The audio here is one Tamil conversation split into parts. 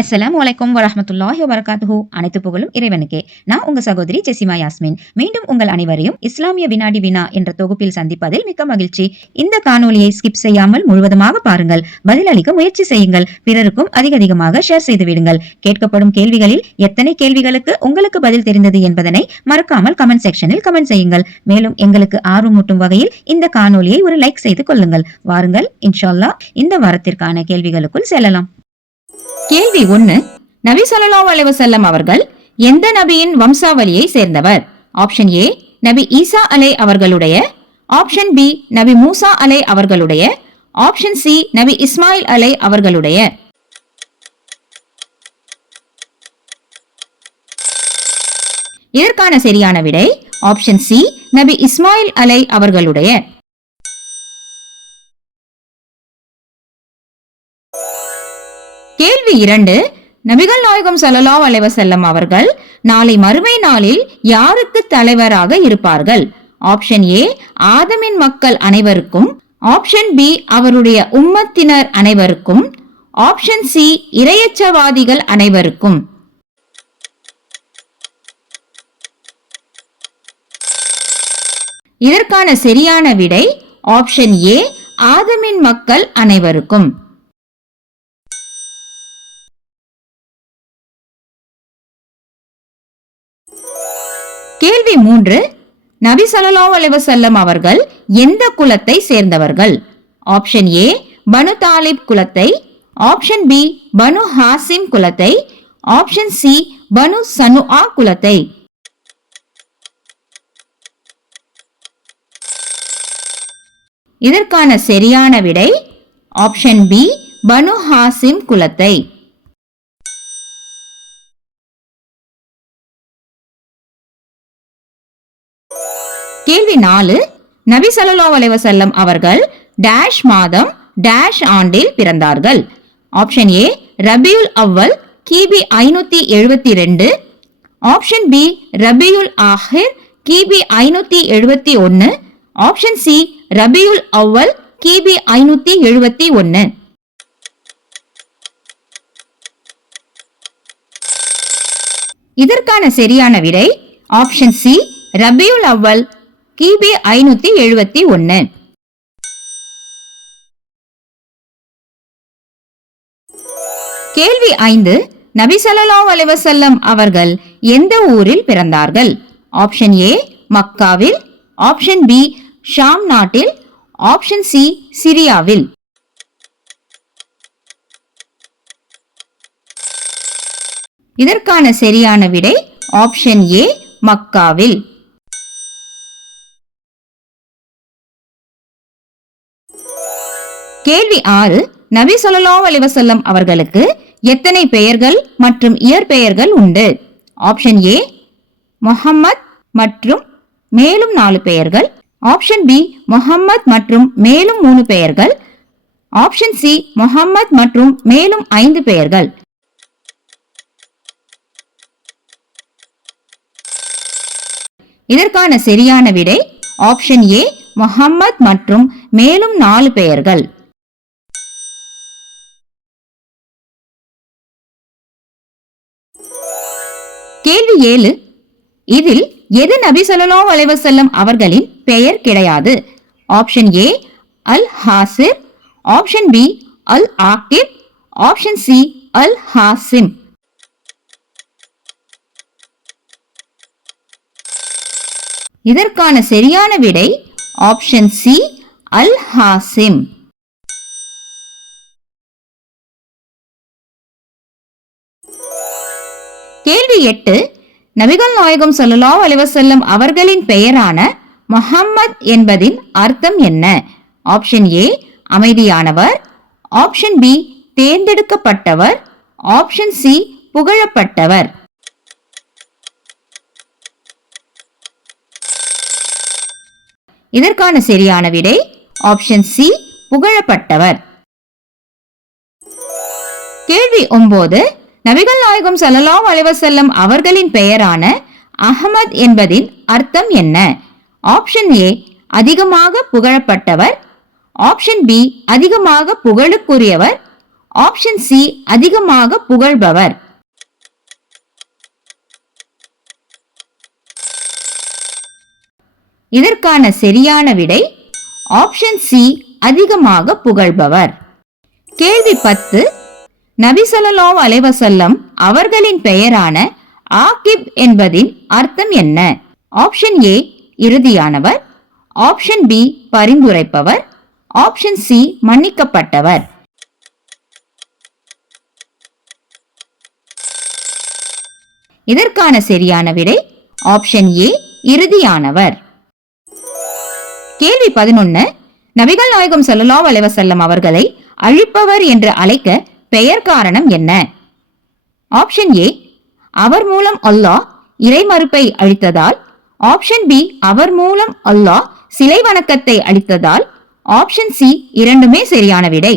அஸ்லாம் வலைக்கம் வரமத்துல்லாஹி வபரகாத்துஹு அனைத்து புகழும் இறைவனுக்கே. நான் உங்க சகோதரி ஜெசிமா யாஸ்மின். மீண்டும் உங்கள் அனைவரையும் இஸ்லாமிய வினாடி வினா என்ற தொகுப்பில் சந்திப்பதில் மிக்க மகிழ்ச்சி. இந்த காணொலியை ஸ்கிப் செய்யாமல் முழுவதுமாக பாருங்கள். பதிலளிக்க முயற்சி செய்யுங்கள். பிறருக்கும் அதிக அதிகமாக ஷேர் செய்து விடுங்கள். கேட்கப்படும் கேள்விகளில் எத்தனை கேள்விகளுக்கு உங்களுக்கு பதில் தெரிந்தது என்பதனை மறக்காமல் கமெண்ட் செக்ஷனில் கமெண்ட் செய்யுங்கள். மேலும் எங்களுக்கு ஆர்வமூட்டும் வகையில் இந்த காணொலியை ஒரு லைக் செய்து கொள்ளுங்கள். வாருங்கள். இன்ஷால்லா இந்த வாரத்திற்கான கேள்விகளுக்குள் செல்லலாம். கேள்வி ஒன்னு நபி சொல்லா அலைவசல்லம் அவர்கள் எந்த நபியின் வம்சாவளியை சேர்ந்தவர்? ஆப்ஷன் ஏ நபி ஈசா அலை அவர்களுடைய. ஆப்ஷன் பி நபி மூசா அலை அவர்களுடைய. ஆப்ஷன் சி நபி இஸ்மாயில் அலை அவர்களுடைய. இதற்கான சரியான விடை ஆப்ஷன் சி நபி இஸ்மாயில் அலை அவர்களுடைய. கேள்வி இரண்டு நபிகள் நாயகம் சல்லா அலைவசல்லம் அவர்கள் நாளை மறுமை நாளில் யாருக்கு தலைவராக இருப்பார்கள்? ஆப்ஷன் ஏ ஆதமின் மக்கள் அனைவருக்கும். ஆப்ஷன் பி அவருடைய உம்மத்தினர் அனைவருக்கும். ஆப்ஷன் சி இரையச்சவாதிகள் அனைவருக்கும். இதற்கான சரியான விடை ஆப்ஷன் ஏ ஆதமின் மக்கள் அனைவருக்கும். கேள்வி மூன்று நபி ஸல்லல்லாஹு அலிவசல்லம் அவர்கள் எந்த குலத்தை சேர்ந்தவர்கள்? ஆப்ஷன் ஏ பனு தாலிப் குலத்தை ஆப்ஷன் பி பனு ஹாசிம் குலத்தை ஆப்ஷன் சி பனு சனு ஆ குலத்தை. இதற்கான சரியான விடை ஆப்ஷன் பி பனு ஹாசிம் குலத்தை. கேள்வி நாலு நபி ஸல்லல்லாஹு அலைவசல்லம் அவர்கள் டேஷ் மாதம் டேஷ் ஆண்டில் பிறந்தார்கள். ஆப்ஷன் ஏ ரபியுல் அவ்வல் கிபி ஐநூத்தி எழுபத்தி ரெண்டு. ஆப்ஷன் பி ரபியுல் ஆஹிர் கிபி ஐநூத்தி எழுபத்தி ஒன்னு. ஆப்ஷன் சி ரபியுல் அவ்வல் கிபி ஐநூத்தி எழுபத்தி ஒன்னு. இதற்கான சரியான விடை ஆப்ஷன் சி ரபியுல் அவ்வல் கிபி ஐநூத்தி எழுபத்தி ஒன்னு. கேள்வி ஐந்து நபி ஸல்லல்லாஹு அலைஹி அவர்கள் எந்த ஊரில் பிறந்தார்கள்? ஆப்ஷன் ஏ மக்காவில். ஆப்ஷன் பி ஷாம் நாட்டில். ஆப்ஷன் சி சிரியாவில். இதற்கான சரியான விடை ஆப்ஷன் ஏ மக்காவில். கேள்வி ஆறு நபி சொல்லலோ அலிவசல்லம் அவர்களுக்கு எத்தனை பெயர்கள் மற்றும் இயற்பெயர்கள் உண்டு? ஆப்ஷன் ஏ முகம்மத் மற்றும் மேலும் நாலு பெயர்கள். ஆப்ஷன் பி முகம்மத் மற்றும் மேலும் மூணு பெயர்கள். ஆப்ஷன் சி முகம்மத் மற்றும் மேலும் ஐந்து பெயர்கள். இதற்கான சரியான விடை ஆப்ஷன் ஏ முகம்மத் மற்றும் மேலும் நாலு பெயர்கள். கேள்வி ஏழு. இதில் எது நபி சொல்லலோ அலைஹி அவர்களின் பெயர் கிடையாது? Option A Al Hashir option B Al Aqib option C Al Hashim இதற்கான சரியான விடை ஆப்ஷன் சி அல் ஹாசிம் கேள்வி எட்டு நபிகள் நாயகம் சொல்லலா அலைஹி அவர்களின் பெயரான முஹம்மத் என்பதின் அர்த்தம் என்ன? ஆப்ஷன் ஏ அமைதியானவர். ஆப்ஷன் பி தேர்ந்தெடுக்கப்பட்டவர். ஆப்ஷன் சி புகழப்பட்டவர். இதற்கான சரியான விடை ஆப்ஷன் சி புகழப்பட்டவர். கேள்வி ஒன்பது நபிகள் நாயகம் செல்லலாம் அலைவர் வஸல்லம் அவர்களின் பெயரான அகமத் என்பதின் அர்த்தம் என்ன? ஆப்ஷன் ஏ அதிகமாக புகழப்பட்டவர். ஆப்ஷன் பி அதிகமாக புகழுக்குரியவர். ஆப்ஷன் சி அதிகமாக புகழ்பவர். இதற்கான சரியான விடை ஆப்ஷன் சி அதிகமாக புகழ்பவர். கேள்வி பத்து நபி ஸல்லல்லாஹு அலைவசல்லம் அவர்களின் பெயரான ஆகிப் என்பதின் அர்த்தம் என்ன? ஆப்ஷன் ஏ இறுதியானவர். ஆப்ஷன் பி பரிந்துரைப்பவர். ஆப்ஷன் சி மன்னிக்கப்பட்டவர். இதற்கான சரியான விடை ஆப்ஷன் ஏ இறுதியானவர். கேள்வி பதினொன்னு. நபிகள் நாயகம் ஸல்லல்லாஹு அலைஹி அவர்களை அழிப்பவர் என்று அழைக்க பெயர் காரணம் என்ன? ஆப்ஷன் ஏ அவர் மூலம் அல்லாஹ் இறைமறுப்பை அழித்ததால் ஆப்ஷன் பி அவர் மூலம் அல்லாஹ் சிலை வணக்கத்தை அழித்ததால் ஆப்ஷன் சி இரண்டுமே சரியான விடை.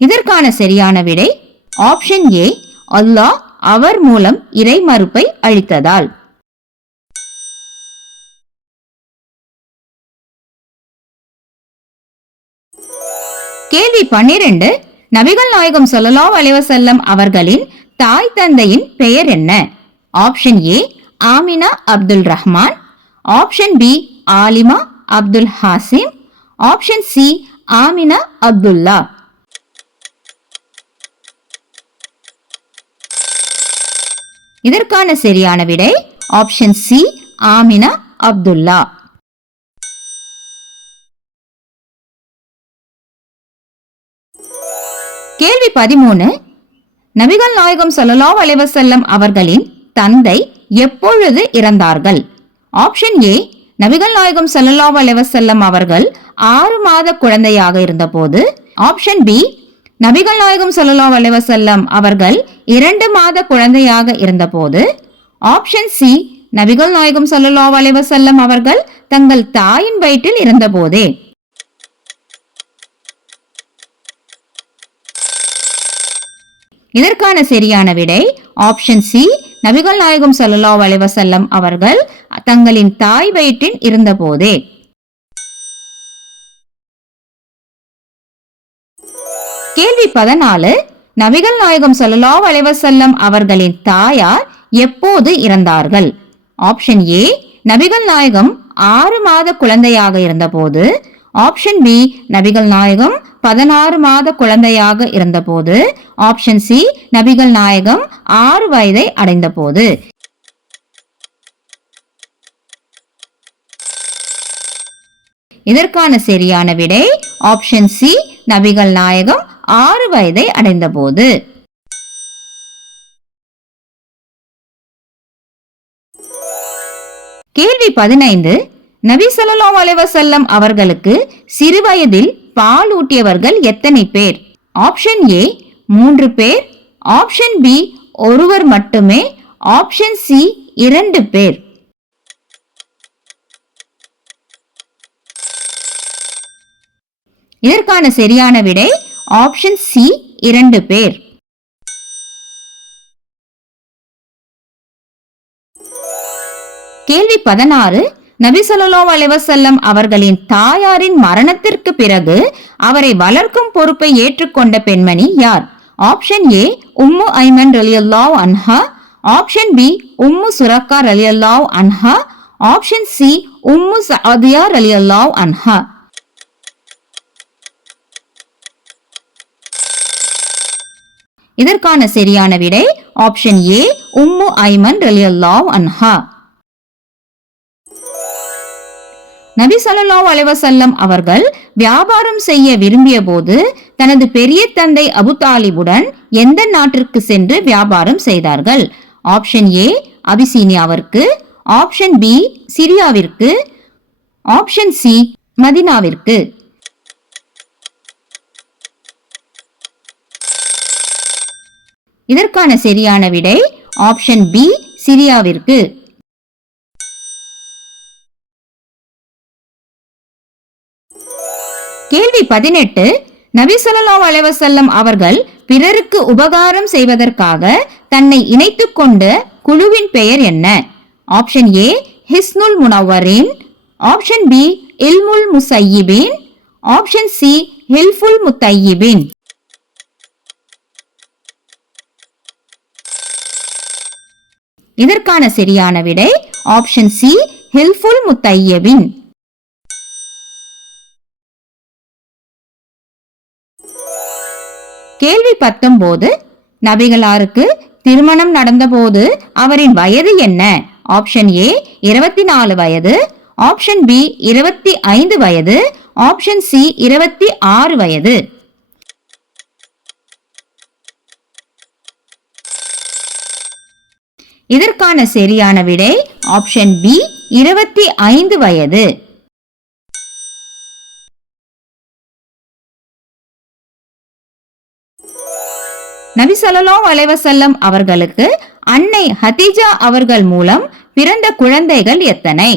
இதற்கான சரியான விடை ஆப்ஷன் ஏ அல்லாஹ் அவர் மூலம் இறைமறுப்பை அழித்ததால் கேள்வி பன்னிரண்டு நபிகள் நாயகம் சொல்லலா அலைவசல்லம் அவர்களின் தாய் தந்தையின் பெயர் என்ன? Option A Amina Abdul Rahman. Option B Alima Abdul Hashim. Option C Amina Abdullah. இதற்கான சரியான விடை ஆப்ஷன் சி ஆமினா அப்துல்லா. கேள்வி பதிமூணு. நபிகள் நாயகம் ஸல்லல்லாஹு அலைவசல்லம் அவர்களின் தந்தை எப்பொழுது இறந்தார்கள்? ஆப்ஷன் ஏ நபிகள் நாயகம் ஸல்லல்லாஹு அலைவசல்லம் அவர்கள் ஆறு மாத குழந்தையாக இருந்தபோது. ஆப்ஷன் பி நபிகள் நாயகம் ஸல்லல்லாஹு அலைவசல்லம் அவர்கள் இரண்டு மாத குழந்தையாக இருந்தபோது. ஆப்ஷன் சி நபிகள் நாயகம் ஸல்லல்லாஹு அலைவசல்லம் அவர்கள் தங்கள் தாயின் வயிற்றில் இருந்தபோதே. இதற்கான சரியான விடை ஆப்ஷன் சி நபிகள் நாயகம் சல்லா அலைவசல்லம் அவர்கள் தங்களின் தாய் வயிற்றில் இருந்தபோதே. கேள்வி பதினாலு. நபிகள் நாயகம் சல்லா அலைவசல்லம் அவர்களின் தாயார் எப்போது இறந்தார்கள்? ஆப்ஷன் ஏ நபிகள் நாயகம் ஆறு மாத குழந்தையாக இருந்தபோது. ஆப்ஷன் பி நபிகள் நாயகம் பதினாறு மாத குழந்தையாக இருந்தபோது. ஆப்ஷன் சி நபிகள் நாயகம் ஆறு வயதை அடைந்த போது இதற்கான சரியான விடை ஆப்ஷன் சி நபிகள் நாயகம் ஆறு வயதை அடைந்த போது கேள்வி பதினைந்து நபி ஸல்லல்லாஹு அலைவசல்லம் வஸல்லம் அவர்களுக்கு சிறுவயதில் பால் ஊட்டியவர்கள் எத்தனை பேர்? ஆப்ஷன் ஏ மூன்று பேர். ஆப்ஷன் பி ஒருவர் மட்டுமே. ஆப்ஷன் சி இரண்டு பேர். இதற்கான சரியான விடை ஆப்ஷன் சி இரண்டு பேர். கேள்வி பதினாறு நபி ஸல்லல்லாஹு அவர்களின் தாயாரின் மரணத்திற்கு பிறகு அவரை வளர்க்கும் பொறுப்பை ஏற்றுக்கொண்ட பெண்மணி யார்? ஆப்ஷன் ஏ உம்மு ஐமன் ரலியல்லாவ் அன்ஹா. ஆப்ஷன் பி உம்மு சுரக்கா ரலியல்லாவ் அன்ஹா. ஆப்ஷன் சி உம்மு சஅதியா ரலியல்லாவ் அன்ஹா. இதற்கான சரியான விடை ஆப்ஷன் ஏ உம்மு ஐமன் ரலியல்லாவ் அன்ஹா. நபி ஸல்லல்லாஹு அலைவசல்லம் அவர்கள் வியாபாரம் செய்ய விரும்பிய போது தனது பெரிய தந்தை அபு தாலிபுடன் எந்த நாட்டிற்கு சென்று வியாபாரம் செய்தார்கள்? ஆப்ஷன் ஏ அபிசீனியாவிற்கு. ஆப்ஷன் பி சிரியாவிற்கு. ஆப்ஷன் சி மதினாவிற்கு. இதற்கான சரியான விடை ஆப்ஷன் பி சிரியாவிற்கு. கேள்வி பதினெட்டு நபி சொல்லா அலைவசல்லம் அவர்கள் பிறருக்கு உபகாரம் செய்வதற்காக தன்னை இணைத்து கொண்ட குழுவின் பெயர் என்ன? ஆப்ஷன் ஏ ஹிஸ்னுல் முனவரின் ஆப்ஷன் பி இல்முல் முசையிபின் ஆப்ஷன் சி ஹில்ஃபுல் முத்தையிபின் இதற்கான சரியான விடை ஆப்ஷன் சி ஹில்ஃபுல் முத்தையபின் கேள்வி பத்தொன்பது நபிகளாருக்கு திருமணம் நடந்தபோது அவரின் வயது என்ன? ஆப்ஷன் ஏ இருபத்தி நாலு வயது. ஆப்ஷன் பி இருபத்தி ஐந்து வயது. ஆப்ஷன் சி இருபத்தி ஆறு வயது. இதற்கான சரியான விடை ஆப்ஷன் பி இருபத்தி ஐந்து வயது. நபி ஸல்லல்லாஹு அலைவசல்லம் அவர்களுக்கு அன்னை ஹதீஜா அவர்கள் மூலம் பிறந்த குழந்தைகள் எத்தனை?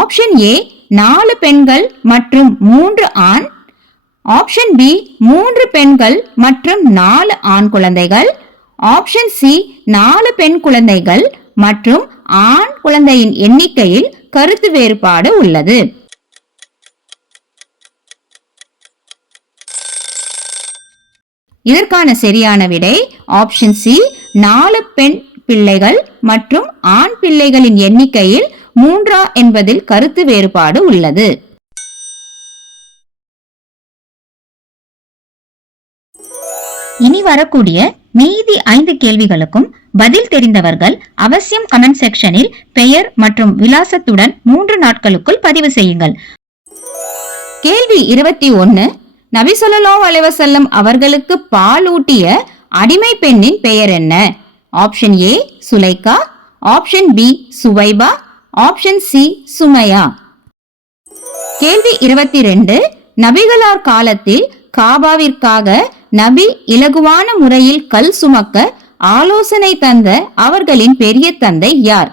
ஆப்ஷன் ஏ நாலு பெண்கள் மற்றும் மூன்று ஆண். ஆப்ஷன் பி மூன்று பெண்கள் மற்றும் நாலு ஆண் குழந்தைகள். ஆப்ஷன் சி நாலு பெண் குழந்தைகள் மற்றும் ஆண் குழந்தையின் எண்ணிக்கையில் கருத்து வேறுபாடு உள்ளது. இதற்கான சரியான விடை ஆப்ஷன் சி நாலு பெண் பிள்ளைகள் மற்றும் ஆண் பிள்ளைகளின் எண்ணிக்கையில் மூன்றா என்பதில் கருத்து வேறுபாடு உள்ளது. இனி வரக்கூடிய மீதி ஐந்து கேள்விகளுக்கும் பதில் தெரிந்தவர்கள் அவசியம் கமெண்ட் செக்ஷனில் பெயர் மற்றும் விலாசத்துடன் மூன்று நாட்களுக்குள் பதிவு செய்யுங்கள். கேள்வி இருபத்தி ஒன்னு நபி சொல்லலோ அலைவசல்லம் அவர்களுக்கு பால் ஊட்டிய அடிமை பெண்ணின் பெயர் என்ன? Option A Sulaika. Option B Suwaiba. Option C Sumaiya. கேள்வி இருபத்தி ரெண்டு நபிகளார் காலத்தில் காபாவிற்காக நபி இலகுவான முறையில் கல் சுமக்க ஆலோசனை தந்த அவர்களின் பெரிய தந்தை யார்?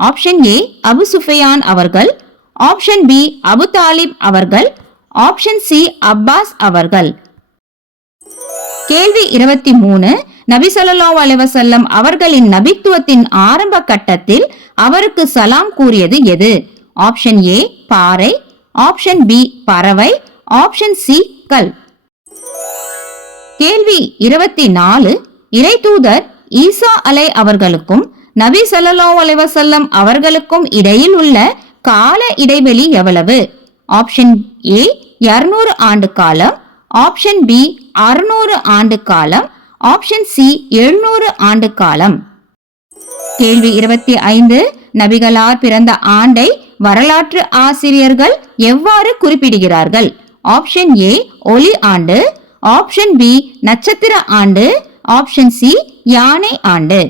ஆப்ஷன் ஏ அபு சுஃபியான் அவர்கள். ஆப்ஷன் பி அபு தாலிப் அவர்கள். ஆப்ஷன் சி அப்பாஸ் அவர்கள். கேள்வி இருபத்தி மூணு. நபி சொல்லா அலைஹி அவர்களின் நபித்துவத்தின் ஆரம்ப கட்டத்தில் அவருக்கு சலாம் கூறியது எது? ஆப்ஷன் ஏ பாறை. ஆப்ஷன் பி பறவை. ஆப்ஷன் சி கல். கேள்வி இருபத்தி நாலு. இறைதூதர் ஈசா அலை அவர்களுக்கும் நபி ஸல்லல்லாஹு அலைஹி அவர்களுக்கும் இடையில் உள்ள கால இடைவெளி எவ்வளவு? ஆப்ஷன் ஏ 200 ஆண்டு காலம். ஆப்ஷன் பி 600 ஆண்டு காலம். ஆப்ஷன் சி 700 ஆண்டு காலம். கேள்வி இருபத்தி ஐந்து. நபிகளார் பிறந்த ஆண்டை வரலாற்று ஆசிரியர்கள் எவ்வாறு குறிப்பிடுகிறார்கள்? ஆப்ஷன் ஏ ஒலி ஆண்டு. ஆப்ஷன் பி நட்சத்திர ஆண்டு. ஆப்ஷன் சி யானை ஆண்டு.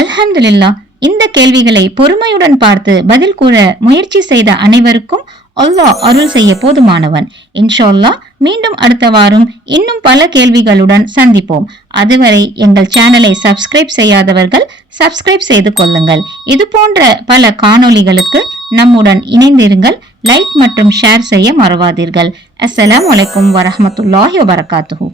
அல்ஹம்துலில்லாஹ். இந்த கேள்விகளை பொறுமையுடன் பார்த்து பதில் கூற முயற்சி செய்த அனைவருக்கும் அல்லாஹ் அருள் செய்ய போதுமானவன். இன்ஷோல்லா மீண்டும் அடுத்த வாரம் இன்னும் பல கேள்விகளுடன் சந்திப்போம். அதுவரை எங்கள் சேனலை சப்ஸ்கிரைப் செய்யாதவர்கள் சப்ஸ்கிரைப் செய்து கொள்ளுங்கள். இது போன்ற பல காணொளிகளுக்கு நம்முடன் இணைந்திருங்கள். லைக் மற்றும் ஷேர் செய்ய மறவாதீர்கள். அஸ்ஸலாம் அலைக்கும் வரமத்துல்லாஹி வபரகாத்துஹு.